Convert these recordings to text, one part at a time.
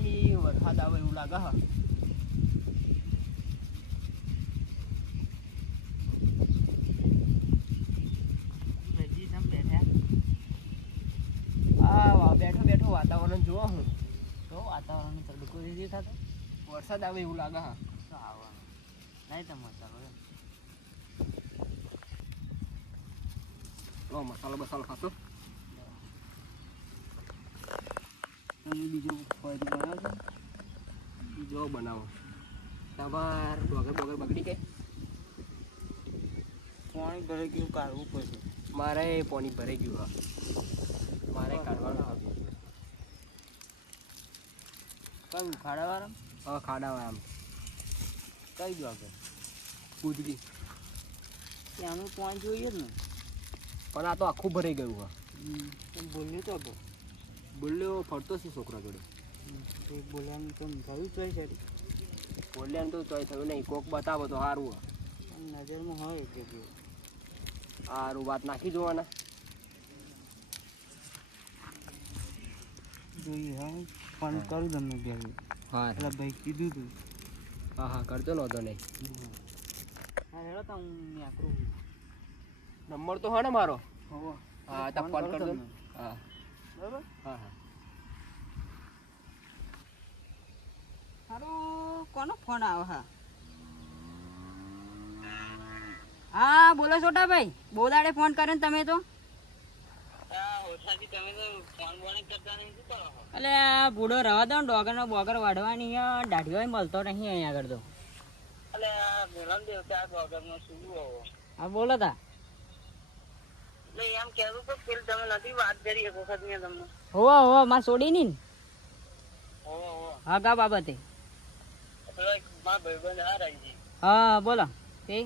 નહીં વરસાદ આવે એવું લાગે હા. બેઠો બેઠો વાતાવરણ જોવો હું તો વાતાવરણ તડકો નથી થતો વરસાદ આવે એવું લાગે હા. તો આવવાનું નહીં તો મસાલો મસાલો બસાલો ખાશો તમે બીજો બનાવો છો બીજો બનાવો તમાર વગર વગર બગડી કે પાણી ભરાઈ ગયું કાઢવું પડશે મારે પાણી ભરાઈ ગયું હા મારે કાઢવાનું આવ્યું કયું ખાડાવાળા હા ખાડાવાળા કઈ ગયો આગળ કૂદકી ત્યાંનું પાણી જોઈએ જ ને પણ આ તો આખું ભરાઈ ગયું હા બોલ્યો તો આગળ બોલ્યો ફરતો છે છોકરા જોડે બોલ્યાનું તો થયું ચોઈ છે બોલ્યાનું તો ચોઈ થયું નહીં કોક બતાવો તો સારું હા નજરમાં હોય કે સારું વાત નાખી જોવાના જોઈએ હા ફોન કરું તમને ઘરે હા એટલે ભાઈ કીધું તું હા હા કરજો નહોતો નહીં હા હેડો તો હું આકરું નંબર તો હા ને મારો હા તો ફોન કરજો હા બરાબર હા હા સારું કોનો ફોન આવે હા હા બોલો છોટાભાઈ બહુ દાડે ફોન કર્યો ને તમે તો એટલે આ બુડો રવા દો ને ડોગર નો બોગર વાઢવાની દાઢીઓ મળતો નહીં અહીંયા આગળ તો હા બોલો તા એમ કેવું તો પેલ તમે નથી વાત કરી એક વખત મેં તમને હોવા હોવા માં છોડી ની હા કા બાબતે હા બોલો તે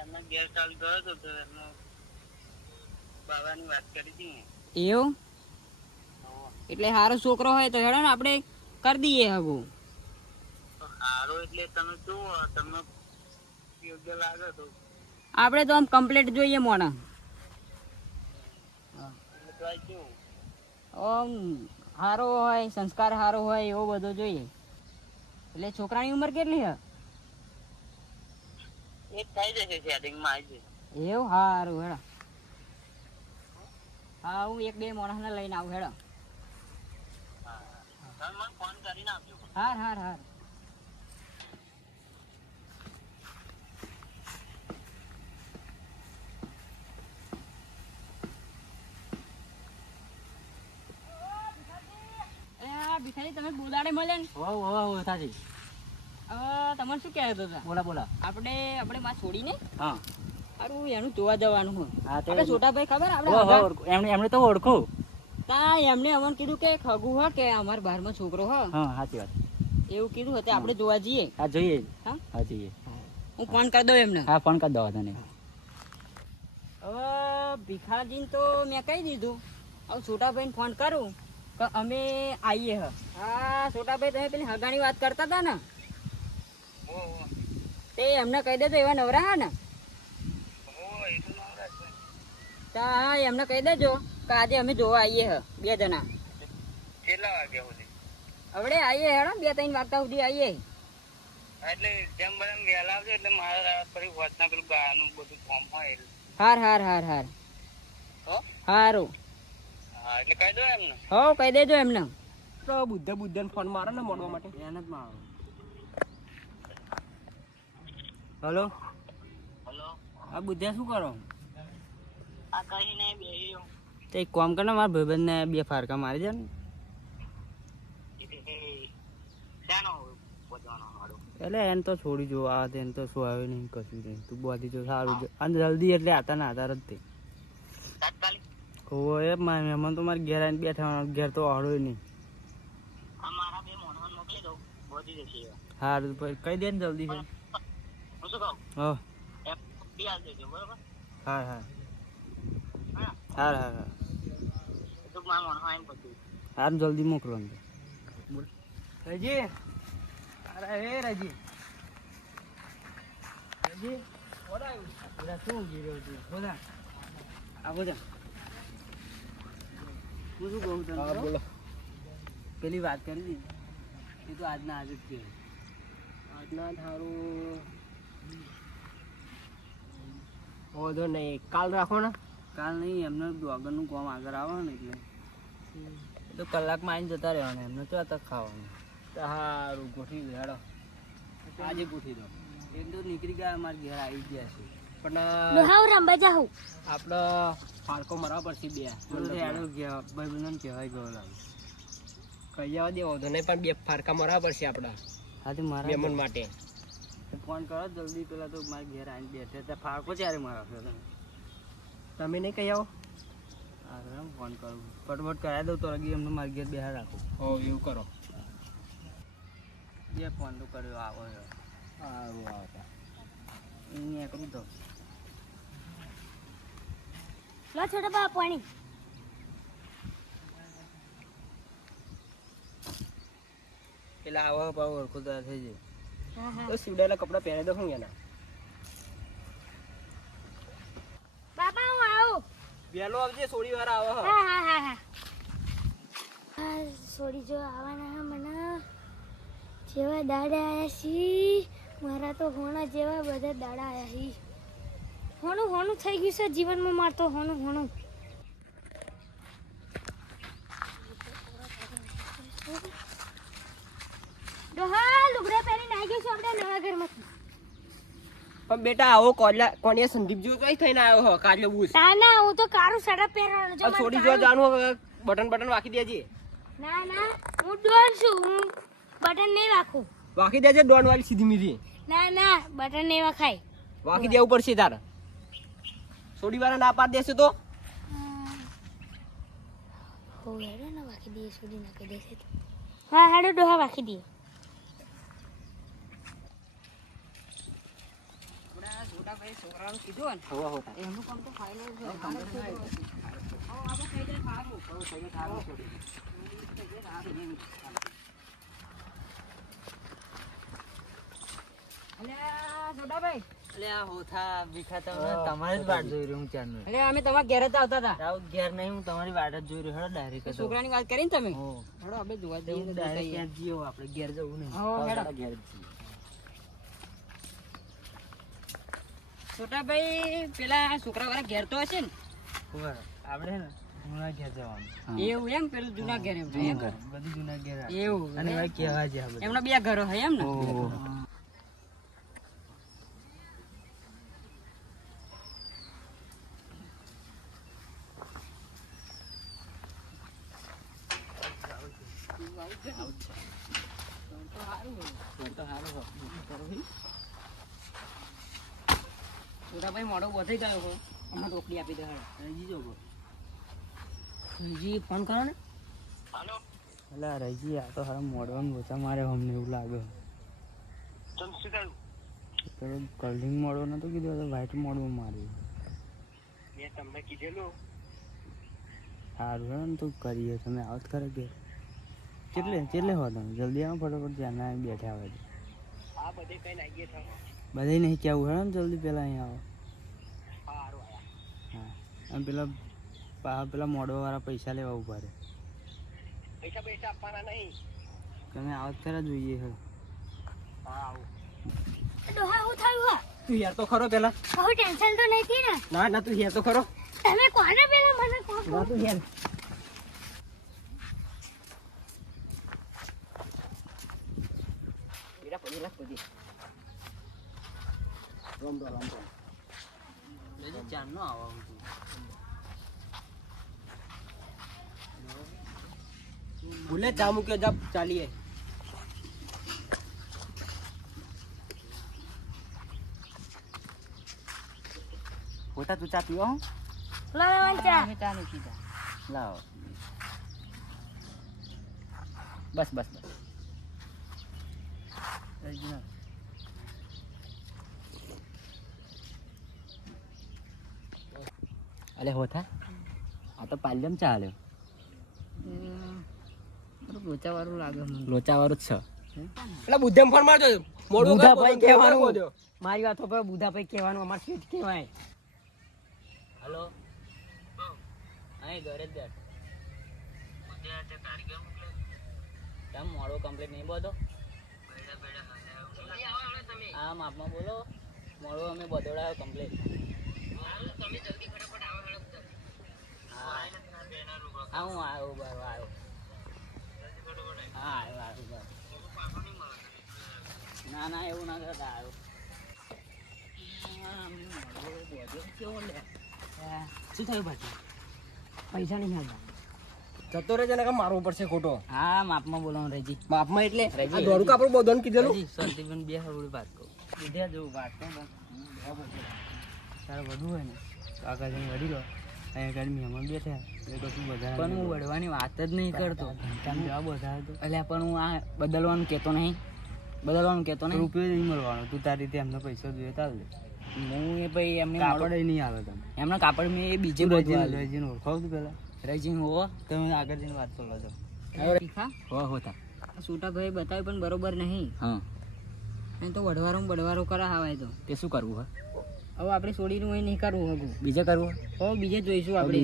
એમના ઘેર ચાલુ ગયો હતો તો એમનો બાબાની વાત કરી હતી એવું એટલે સારો છોકરો હોય તો હેડો ને આપણે કરી દઈએ હગુ સારો એટલે તમે જુઓ તમને યોગ્ય લાગે તો આપણે તો આમ કમ્પ્લીટ જોઈએ મોણા આમ સારો હોય સંસ્કાર સારો હોય એવો બધો જોઈએ એટલે છોકરાની ઉંમર કેટલી હે એક થઈ જશે સેટિંગમાં આવી જશે એવું સારું હેડા હા હું એક બે માણસને લઈને આવું હેડા ફોન કરીને આપજો હાર હાર હાર ભિખારી તમે બોલાડે મળે ને સાચી તમારે શું કહેતો હતા બોલા બોલા આપણે માં છોડીને હા સારું એનું જોવા જવાનું હોય આપણે છોટાભાઈ ખબર આપણે એમને તો ઓળખો તા એમને અમને કીધું કે ખગુ હો કે અમારા બારમાં છોકરો હો હા સાચી વાત એવું કીધું હતું આપણે જોવા જઈએ હા જોઈએ હા જઈએ હું ફોન કરી દઉં એમને હા ફોન કરી દો તને હવે ભિખાજીને તો મેં કહી દીધું હવે છોટાભાઈને ફોન કરું કે અમે આવીએ હા છોટાભાઈ તમે પેલી હગાની વાત કરતા હતા ને તે એમને કહી દેજો એવા નવરા હા ને હા એમને કહી દેજો કે આજે અમે જોવા આવીએ હ બે જણા કેટલા વાગ્યા સુધી હવે આવીએ હેડો 2-3 વાગ્યા સુધી આવીએ એટલે જેમ બને વહેલા આવજો એટલે મારા ફરી વાતના પેલું ગાનું બધું ફોર્મ હોય હાર હાર હાર હાર હારું હા એટલે કહી દો એમને હો કહી દેજો એમને તો બુદ્ધને ફોન મારે ને મળવા માટે એને જ માં આવે હલો હલો આ બુદ્ધા શું કરો આ કઈ નહીં બેહ્યો તે એક કામ કર ને મારા ભાઈબંધને 2 ફારકા મારી દે ને એટલે એને તો છોડી જો આ એને તો શું આવ્યું નહીં કશું નહીં તું બોધી તો સારું અને જલ્દી એટલે આતા ના આધાર જ તે હોય મહેમાન તો મારે ઘેર આવીને બેઠા ઘેર તો હળો નહીં સારું કહી દે ને જલ્દી છે હા હા હા હા હા હા જલ્દી મોકલો રજી અરે હે રજી રજી બોલા શું ગીર્યો છે બોલા આ બોલા હું શું કહું તને બોલો પેલી વાત કરી હતી એ તો આજના આજ જ કે આજના થારું વધો નહીં કાલ રાખો ને કાલ નહીં એમને આગળનું કામ આગળ આવે ને એટલે એ તો કલાકમાં આવીને જતા રહેવાના એમને તો તક ખાવાનું સારું ગોઠવી દો હેડો આજે ગોઠવી દો એમ તો નીકળી ગયા અમારા ઘેર આવી ગયા છે પણ આપણે ફાળકો મરવા પડશે બે હેડો ગયા ભાઈ બહેનો કહેવાય ગયો લાગે કહી જવા દેવો તો નહીં પણ બે ફાળકા મરવા પડશે આપણા હા મારા મહેમાન માટે ફોન કરો જલ્દી પેલા તો મારા ઘેર આવીને બેઠે ત્યાં ફાળકો ત્યારે મરાવશો તમે નહીં કહી આવો હા ફોન કરું ફટફટ કરાવી દઉં તો લગી એમને મારી ઘેર બેહાર રાખો હો એવું કરો બે ફોન તો કર્યો આવો સારું આવતા અહીંયા કરું તો લો છોટા બા પાણી પેલા આવો પાવ ઓળખો તો થઈ જાય તો સીવડાયેલા કપડા પહેરી દો હું એના બાપા હું આવું વેલો આવજે સોડી વાર આવો હા સોડી જો આવવાના મને જેવા દાડા આયા છી મારા તો હોણા જેવા બધા દાડા આયા છી હોણું થઈ ગયું છે જીવનમાં મારતો હોણું ડોહા લુગડા પહેરીને આવી ગયો છું આપણે નવા ઘરમાંથી પણ બેટા આવો કોણિયા સંદીપ જેવો કઈ થઈને આવ્યો હો કાજલો બૂસ ના હું તો કારું સડા પહેરવાનો છે છોડી જો જાણું બટન વાકી દેજે ના હું ડોન છું હું બટન નહીં વાખું વાકી દેજે ડોન વાળી સીધી મીધી ના બટન નહીં વખાય વાકી દેવું પડશે તારે થોડી વાર ના પાડ દેશે તો હો હેડો ના વાકી દે છોડી નાખી દેશે તો હા હેડો ડોહા વાકી દે છોકરાનું કીધું ને એમનું કામ તો ફાઇનલ છે આપણે થઈ જાય સારું છોટાભાઈ આ હોથા ભીખા તમારી જ વાટ જોઈ રહ્યો હું ચારનો અમે તમારા ઘેર જ આવતા હતા રાઉત ઘેર નહીં હું તમારી વાટ જ જોઈ રહ્યો ડાયરેક્ટ છોકરાની વાત કરીને તમે હેડો આપણે જોવા જઈએ ડાયરેક્ટ ક્યાં જીઓ આપણે ઘેર જવું નહીં ઘેર છોટાભાઈ પેલા છોકરા વાળા ઘેર તો હશે ને આપણે ને જૂના ઘેર જવાનું એવું એમ પેલું જૂના ઘેર એમ બધું જૂના ઘેર એવું અને ભાઈ કેવા છે એમના બે ઘરો હોય એમ ને છોટાભાઈ મોડો વધી ગયો હો હમણાં રોકડી આપી દે રહીજી ફોન કરો ને અલા રહીજી આ તો હારા મોડવાનું ઓછા મારે અમને એવું લાગે પેલું કલરિંગ મોડો નતો કીધું તો વ્હાઈટ મોડવું માર્યું મેં તમને કીધેલું સારું ને તો કરીએ તમે આવત કરે કે કેટલે હો તમે જલ્દી આવો ફટાફટ ત્યાંના બેઠા હોય બધે નહીં કેવું હે ને જલ્દી પેલા અહીંયા આવો હા અને પેલા મોડવા વાળા પૈસા લેવા ઉભા રહે પૈસા આપવાના નહીં તમે આવત કરે જોઈએ છે ડોહા હું થયું હા તું યાર તો ખરો પેલા બહુ ટેન્શન તો નહીં થી ને ના તું યાર તો ખરો તમે કોને પેલા મને કહો ના તું યાર ભૂલે ચા મૂક્યો જબ ચાલીએ હોતા તું ચા પીવો લાવન ચા ચા નહીં પીતા લાવો બસ અલે હોતા આ તો પાલ્યમ ચા હાલ્યો લોચા વાળું લાગે લોચા વાળું જ છે પેલા બુદ્ધમ ફોન મારજો મોડું બુધાભાઈ કહેવાનું મારી વાત પર બુધાભાઈ કહેવાનું અમાર સીટ કહેવાય હેલો અહીં ઘરે જ બેઠ કેમ મોડો કમ્પ્લીટ નહીં બધો આ માપમાં બોલો મોડો અમે બધોડાયો કમ્પ્લીટ હા હું આવ્યો બરો આવ્યો હા આવ્યો ના ના એવું ના કરતા આવ્યો શું થયું પાછું પૈસા નહીં આવતા જતો રહેજે ને કે મારવો પડશે ખોટો હા માપમાં બોલાવું રજી માપમાં એટલે આ દોરું કાપડ બધું કીધેલું શાંતિબેન બે હળવું વાત કહું બીજા જેવું વાત કહું તારે વધુ હોય ને તો આગળ જઈને વળી લો અહીંયા આગળ મહેમાન બેઠા એ તો શું બધા પણ હું વળવાની વાત જ નહીં કરતો જવાબ વધારે હતો એટલે પણ હું આ બદલવાનું કહેતો નહીં રૂપિયો નહીં મળવાનો તું તારી રીતે એમને પૈસા જોઈએ તાર હું એ ભાઈ એમને કાપડ નહીં આવે તમે એમના કાપડ મેં એ બીજે રજીને ઓળખાવ તું પેલા રજીન હો તમે આગળ જઈને વાત કરો છો હોતા છોટાભાઈ બતાવ્યું પણ બરોબર નહીં હા એ તો વડવારો કરા હવાય તો તે શું કરવું હોય હવે આપણે છોડીનું હોય નહીં કરવું હતું બીજે કરવું હો બીજે જોઈશું આપણે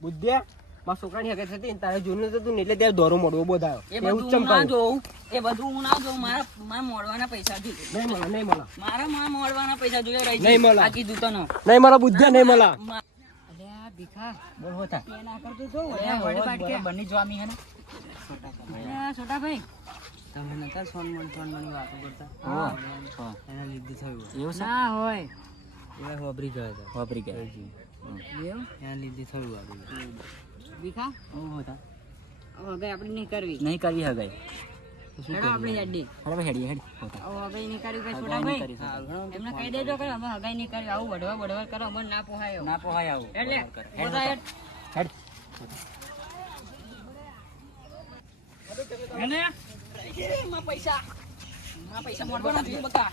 બુદ્ધિયા મારા છોકરાની હકત હતી તારે જોઈને હતું ને એટલે ત્યારે દોરો મોડવો બોધાયો એ બધું ના જોઉં મારા મોડવાના પૈસા જોઈએ નહીં મળે મારા મોડવાના પૈસા જોઈએ નહીં મળે આ કીધું તો નહીં મળે બુદ્ધિયા નહીં મળે ભીખા બોલ હોતા ના કરતો જો બની જવામી હે ને છોટા ભાઈ તમે નતા સોનમણી વાતો કરતા એના લીધે થયું એવું ના હોય એ હોબરી ગયા એના લીધે થયું આ ભીખા હોતા હવે આપણે નહીં કરવી હગાઈ આપણે હેડી હવે નહીં કરવી ભાઈ છોટા ભાઈ એમને કહી દેજો કે અમે હગાઈ નહીં કરવી આવું વડવા કરો અમને ના પોહાય આવું એટલે પૈસા મોડવાના જોઈએ બકા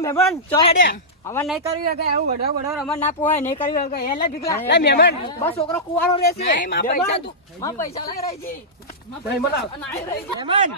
મહેમાન ચો હેડે અમાર નહીં કરવી હગાઈ આવું વડવા અમાર ના પોહાય નહીં કરવી હગાઈ એટલે ભીખલા મહેમાન બસ છોકરો કુવારો રહેશે પૈસા લઈ રહી છે મહેમાન